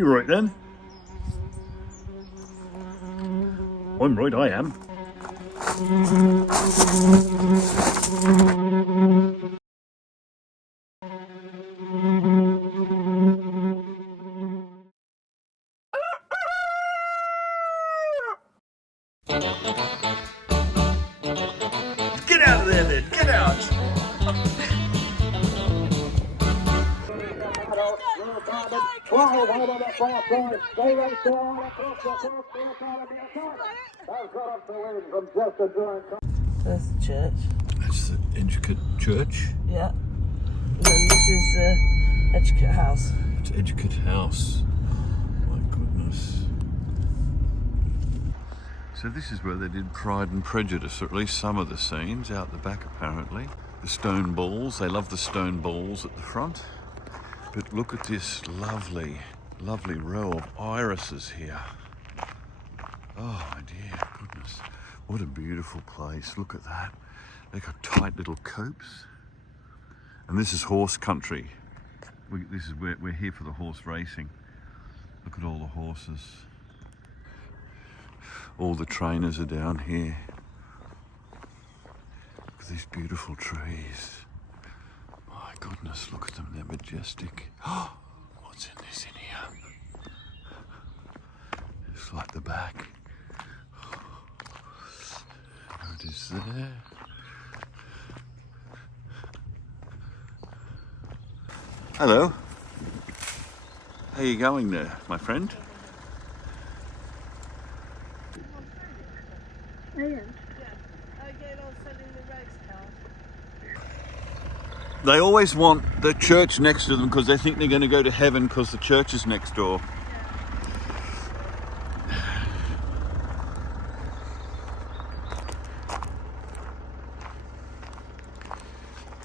You're right then. I'm right, I am. Get out of there then, get out! That's the church. That's the Edgcote Church. Yeah. And then this is the Edgcote House. It's Edgcote House. My goodness. So this is where they did Pride and Prejudice, or at least some of the scenes, out the back apparently. The stone balls, they love the stone balls at the front. But look at this lovely, lovely row of irises here. Oh my dear goodness. What a beautiful place, look at that. They've got tight little copes. And this is horse country. This is where we're here for the horse racing. Look at all the horses. All the trainers are down here. Look at these beautiful trees. My goodness, look at them, they're majestic. Oh, what's in this in here? It's like the back. There it is there. Hello. How are you going there, my friend? They always want the church next to them because they think they're going to go to heaven because the church is next door.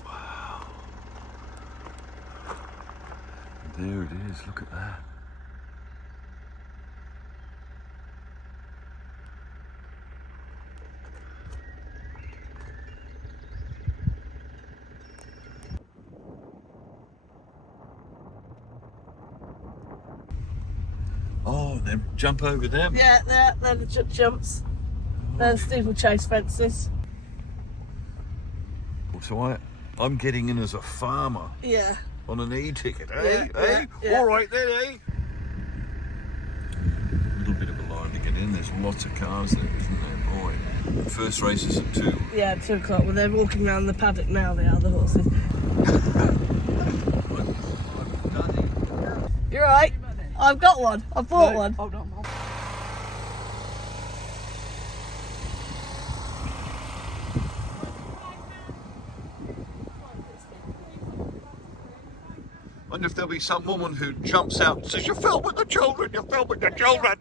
Wow. There it is, look at that. Oh, they jump over them. Yeah, they're the jumps. They're the steeplechase fences. So I'm getting in as a farmer. Yeah. On an e-ticket, eh? Yeah, yeah. All right then, eh? A little bit of a line to get in. There's lots of cars there, isn't there? Boy. The first race is at 2. Yeah, 2 o'clock. Well, they're walking around the paddock now, they are, the horses. You're right. I've got one. I bought one. Hold on. I wonder if there'll be some woman who jumps out and says, "You fell with the children, you fell with the children."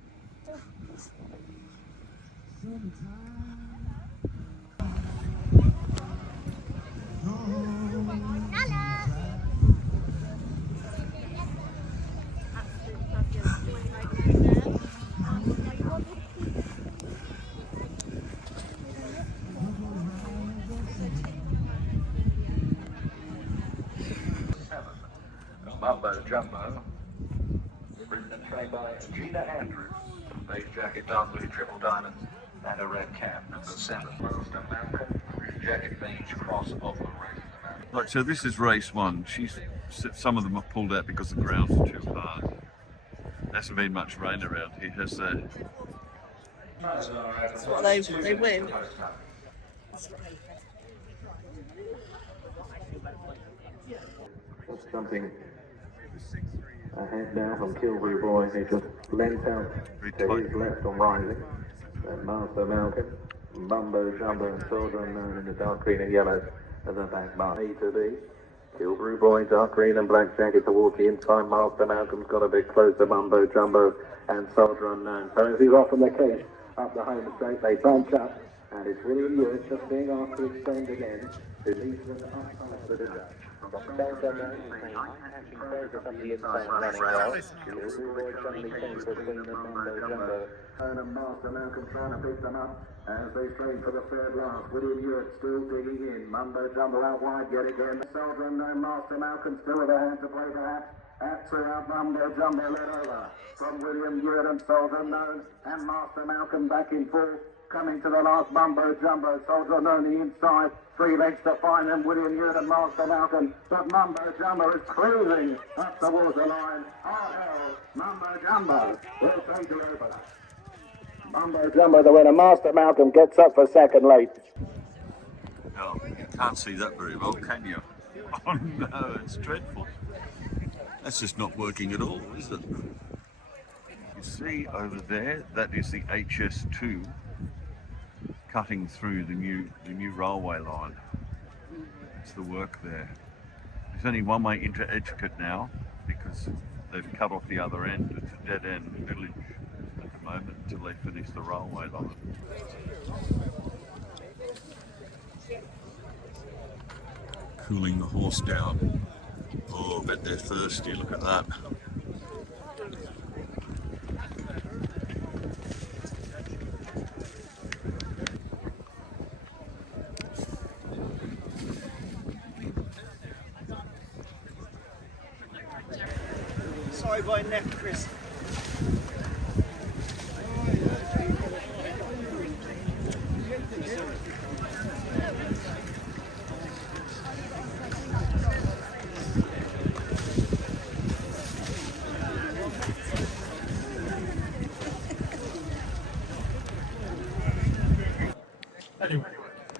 Mambo Jumbo, written and trained by Gina Andrews, base jacket dark blue triple diamonds, and a red cap, number 7. Master Malcolm, jacket beige cross of the race. Right, so this is race 1. Some of them have pulled out because the grounds are too hard. There hasn't been much rain around here, has there? That's what they win. Something ahead now from Kilbury Boy, who just leant out to his left on rising. And Master Malcolm, Mambo Jumbo and Soldier Unknown in the dark green and yellow as a back bar. A to B. Kilbury Boy, dark green and black jacket towards the inside. Master Malcolm's got a bit closer. Mambo Jumbo and Soldier Unknown. So as he's off from the cage up the home straight, they bunch up. And it's William Ewart just being asked to extend again. Who leads them up to the judge. And Master Malcolm trying to pick them up as they straight for the third last. William Ewart still digging in. Mambo Jumbo out wide yet again. Soldier Unknown, Master Malcolm still with a hand to play perhaps. At 3 out, Mumbo Jumbo led over from William Ewart, Soldier Known, and Master Malcolm back in fourth. Coming to the last, Mumbo Jumbo, Soldier Known the inside. 3 lengths to find them, William Ewart and Master Malcolm. But Mumbo Jumbo is cruising up towards the line. Oh, Mumbo Jumbo will take the opener. Mumbo Jumbo the winner. Master Malcolm gets up for second late. Oh, you can't see that very well, can you? Oh no, it's dreadful. That's just not working at all, is it? You see over there, that is the HS2 cutting through the new railway line. It's the work there. There's only one way into Edgcote now because they've cut off the other end. It's a dead-end village at the moment until they finish the railway line. Cooling the horse down. Oh, I bet they're thirsty, look at that. Sorry by neck, Chris.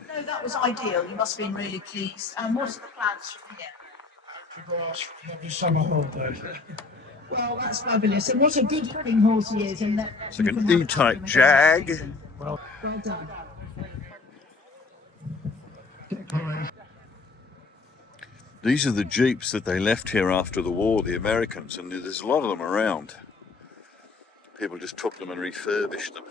No, that was ideal. You must have been really pleased. And what are the plans from here? Lovely summer holiday. Well, that's fabulous. And what a good looking horse he is. And that It's like an E-type jag. Well done. These are the Jeeps that they left here after the war, the Americans, and there's a lot of them around. People just took them and refurbished them.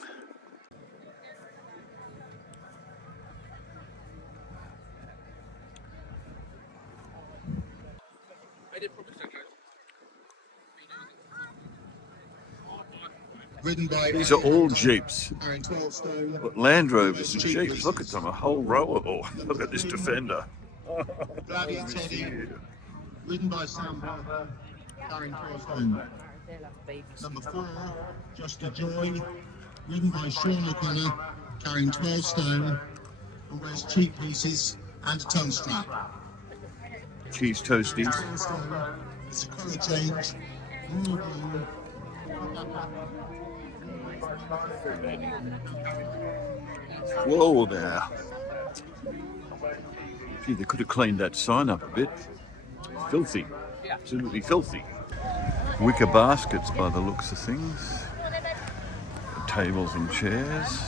Ridden by These are all Jeeps. carrying 12 stone. But Land Rovers and Jeeps, look at them, a whole row of all. Look at this Defender. Bloody Teddy. Ridden by Sam Barber, carrying 12 stone. Number 4, Just a Joy. Ridden by Sean O'Connor, carrying 12 stone. And wears cheek pieces and a tongue strap. Cheese toasties. 12 stone. It's a colour change. Royal blue. Whoa there. Gee, they could have cleaned that sign up a bit. Filthy. Absolutely filthy. Wicker baskets by the looks of things. Tables and chairs.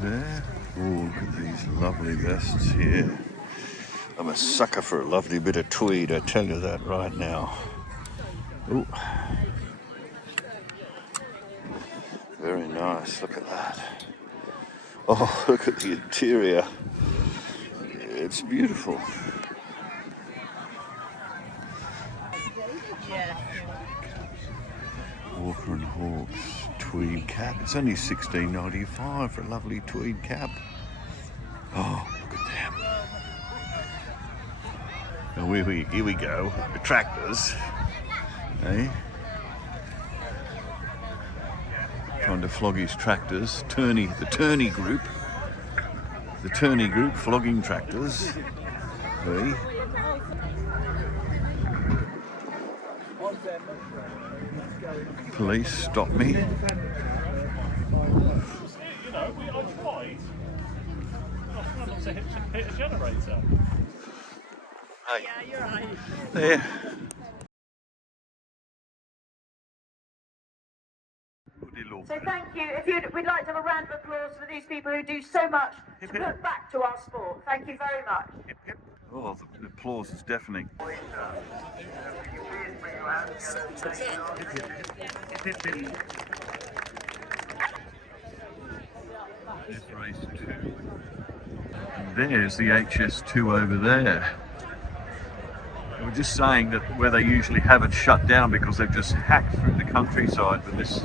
There. Oh, look at these lovely vests here. I'm a sucker for a lovely bit of tweed, I tell you that right now. Oh. Very nice, look at that. Oh, look at the interior. It's beautiful. Walker and Hawks tweed cap. It's only $16.95 for a lovely tweed cap. Oh, look at them. Now here we go. The tractors. Eh? Trying to flog his tractors. The Turney group. The Turney group flogging tractors. Eh? Police stop me. You know, I tried. I tried not to hit a generator. Hey. Yeah, you're right. There. So thank you. We'd like to have a round of applause for these people who do so much to put back to our sport. Thank you very much. Oh, the applause is deafening. There's race 2. And there's the HS2 over there. They were just saying that where they usually have it shut down because they've just hacked through the countryside with this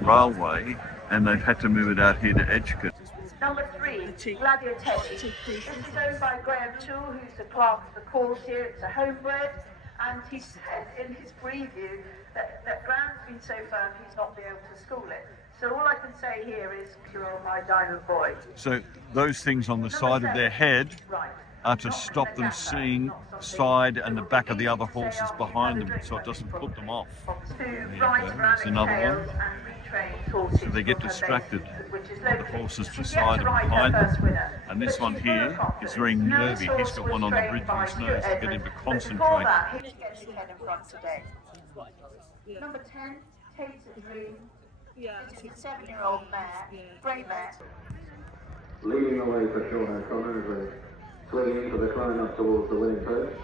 railway and they've had to move it out here to Edgcote. Number 3, Gladio Teddy. This is owned by Graham Toole, who's the clerk of the course here. It's a homebred, and he said in his preview that Graham's been so firm he's not been able to school it. So all I can say here is, you're my diamond boy. So those things on the side of their head are to stop them seeing side and the back of the other horses behind them, so it doesn't put them off. There's another one. So they get distracted, the horses beside and behind them. And this one here is very nervy. He's got one on the bridge of his nose to get him to concentrate. Number 10, Tate's Dream. This is a 7-year-old mare, grey mare. Leading away for Sean O'Connor, swinging for the climb up towards the winning post.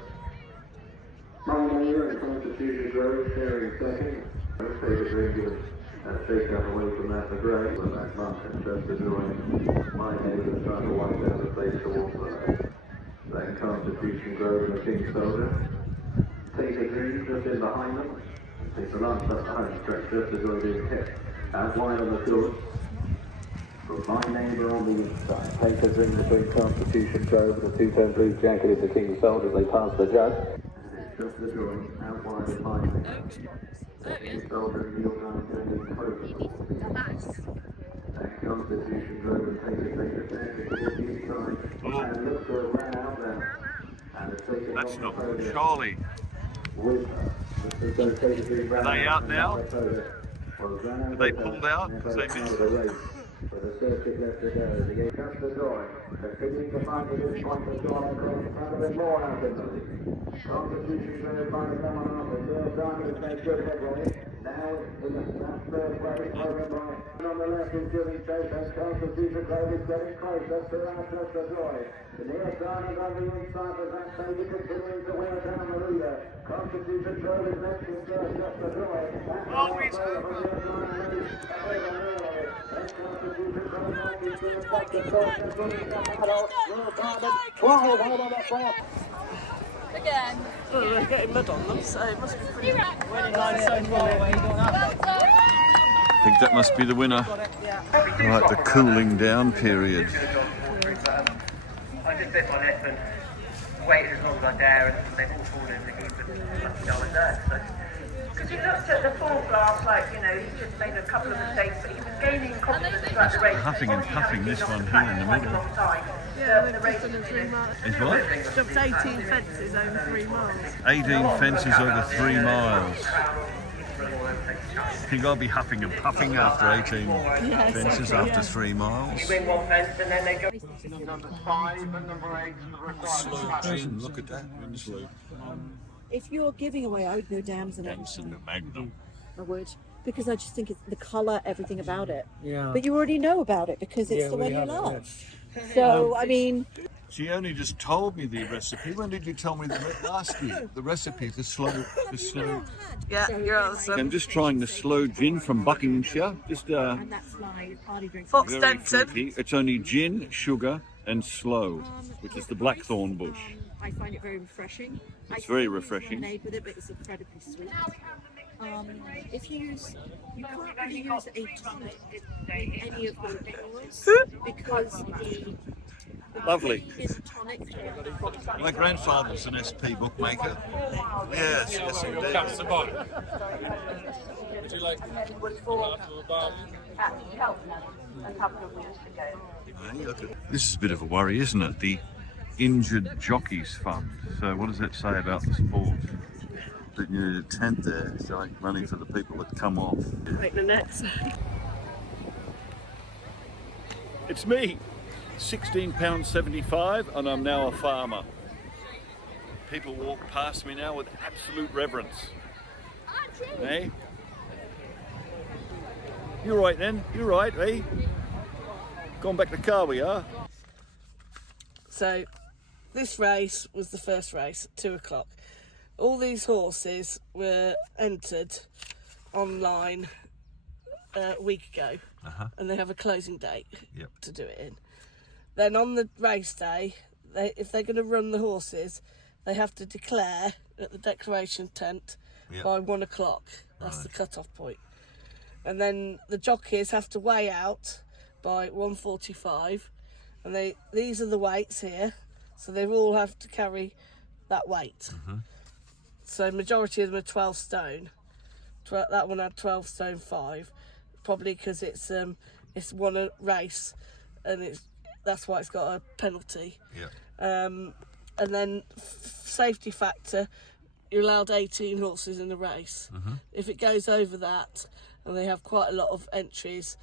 Marlena and Constitution Grove sharing second. David Ringus shake up away from that the grey. The back market just to join. My neighbour is trying to wind down the face towards the left. Then Constitution Grove and the King's Soldier. Take a dream just in behind them. Takes the last up the home stretch just to join being hit. Out wide on the course. From my neighbour on the inside. Take a dream between Constitution Grove and the two-tone blue jacket is the King's Soldier. They pass the judge. Just the join. Out wide of behind them. King's Soldier and Neil Gunn turning close. And Constitution Grove and take a towards the inside. And looks to run out there. And it's taken That's not Charlie. Are they out now? Are they pulled out? Because they missed. With a circuit left to go, the game cuts the door. Continuing to find the good point of door across the front of it more out of it. Constitution Grove trying to come on off and Neil Diamond has made good headway. Now in the third place, over by on the left is giving chase as Constitution Grove is getting closer to Just the Joy. The Neil Diamond on the inside as that baby continuing to wear down the leader. Constitution Grove is next in third, Just the Joy. Oh, he's over. Again. Oh, they're getting mud on them, so it must be pretty. I think that must be the winner. Right, the cooling down period. I just sit on it and wait as long as I dare, and they've all fallen in the heap, and I was there. So. Because you looked at the fourth glass, like, you know, he just made a couple of mistakes, but he was gaining confidence throughout the race. Huffing and puffing this one here in the middle. Yeah, the race in 3 miles. Is what? Jumped 18 fences over 3 miles. 18 fences over 3 miles. You gotta be huffing and puffing after 18 fences after 3 miles. You win one fence and then they go. Number 5 and number 8. Sloe Gin, look at that, Winslow. If you're giving away, I would go dams and Benson the Magnum. I would, because I just think it's the colour, everything about it. Yeah. But you already know about it because it's the one you love. So I mean, She only just told me the recipe. When did you tell me last year? The recipe for slow. Yeah, you're awesome. I'm just trying the Sloe Gin from Buckinghamshire. Just and that's my party drink. Fox very Denton. fruity. It's only gin, sugar, and sloe, which is the blackthorn bush. I find it very refreshing. It's very refreshing. Lemonade with it, but it's incredibly sweet. If you use, you can't really use a tonic in any of the liqueurs because the Lovely. is a tonic. My grandfather's an SP bookmaker. Yes, yes indeed. Would you like At Cheltenham a couple of weeks ago. This is a bit of a worry, isn't it? The Injured Jockeys Fund. So what does that say about the sport? That you need a tent there, so like money for the people that come off. Take the nets. It's me, £16.75, and I'm now a farmer. People walk past me now with absolute reverence. Hey? You're right then, you're right, eh? Gone back to the car we are. So, this race was the first race at 2 o'clock. All these horses were entered online a week ago, and they have a closing date to do it in. Then on the race day, if they're going to run the horses, they have to declare at the declaration tent by 1 o'clock. That's the cut-off point. And then the jockeys have to weigh out by 145, and these are the weights here, so they all have to carry that weight. So majority of them are 12 stone. That one had 12 stone 5, probably because it's won a race, and that's why it's got a penalty. And then safety factor, you're allowed 18 horses in a race. If it goes over that, and they have quite a lot of entries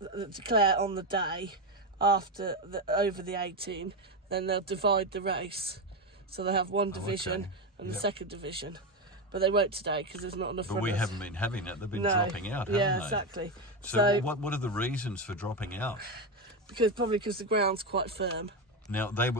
that declare on the day after over the 18, then they'll divide the race. So they have one division and the second division. But they won't today because there's not enough But runners. we haven't been having that. They've been dropping out, haven't yeah, they? exactly. So what are the reasons for dropping out? Probably because the ground's quite firm. Now, they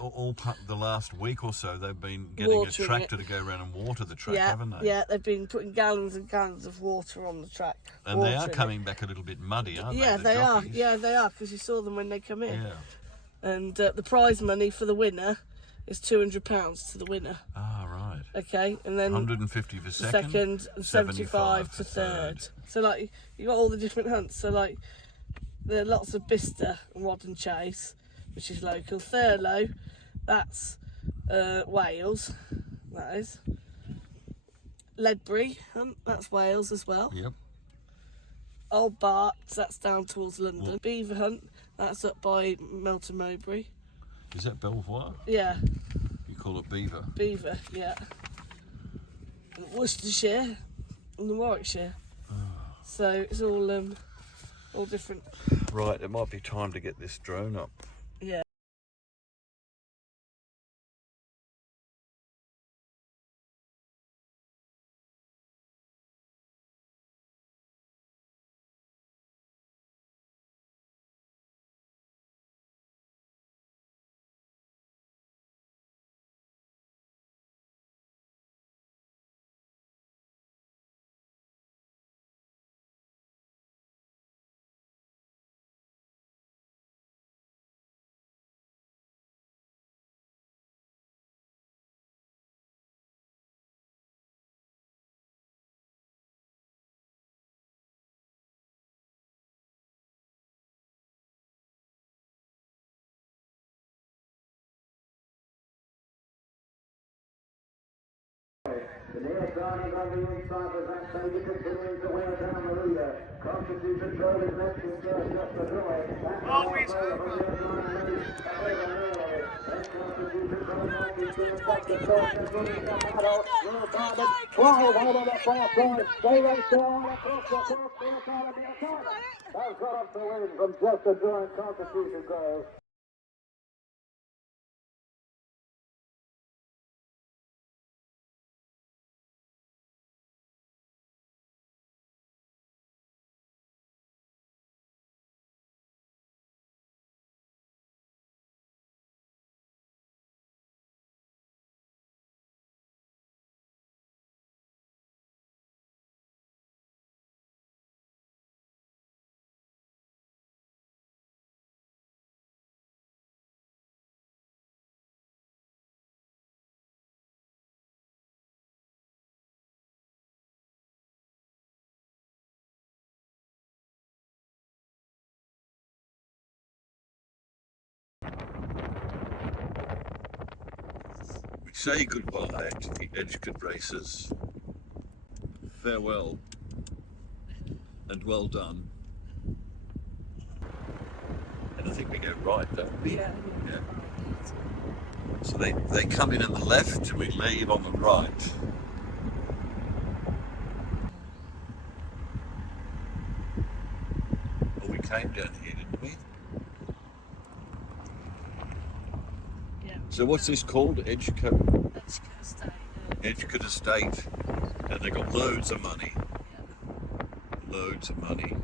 all the last week or so, they've been getting Watering a tractor to go around and water the track, haven't they? Yeah, they've been putting gallons and gallons of water on the track. And they are coming back a little bit muddy, aren't they? Yeah, the they are. jockeys? Yeah, they are, because you saw them when they come in. Yeah. And the prize money for the winner is £200 to the winner. Ah, right. Okay, and then 150 for second and 75 to third. So like you got all the different hunts. So like there are lots of Bicester and Wad and Chase, which is local. Thurlow, that's Wales. That is. Ledbury hunt, that's Wales as well. Yep. Old Barks, that's down towards London. Beaver hunt, that's up by Melton Mowbray. Is that Belvoir? Yeah. You call it Beaver? Beaver, yeah. Worcestershire and the Warwickshire. So it's all different. Right, it might be time to get this drone up. Yeah. The near starting on the inside of that baby continuing to wear down the leader. Constitution Road is next in third, just the joy. That's Always over from the outside lead. Over nearly. Then Constitution Road might be still back to third. And running the battle. Will Barber. Wow, over the far side. They race down across the course. The outside of the attack. They've got up the win from just the joy. Constitution Road. We say goodbye to the Edgcote Races. Farewell and well done. And I think we go right, don't we? Yeah. Yeah. So they come in on the left and we leave on the right. Well, we came down here, didn't we? Yeah. So what's this called? Edgcote? Edgcote Estate. Edgcote Estate. And they got loads of money. Yeah. Loads of money.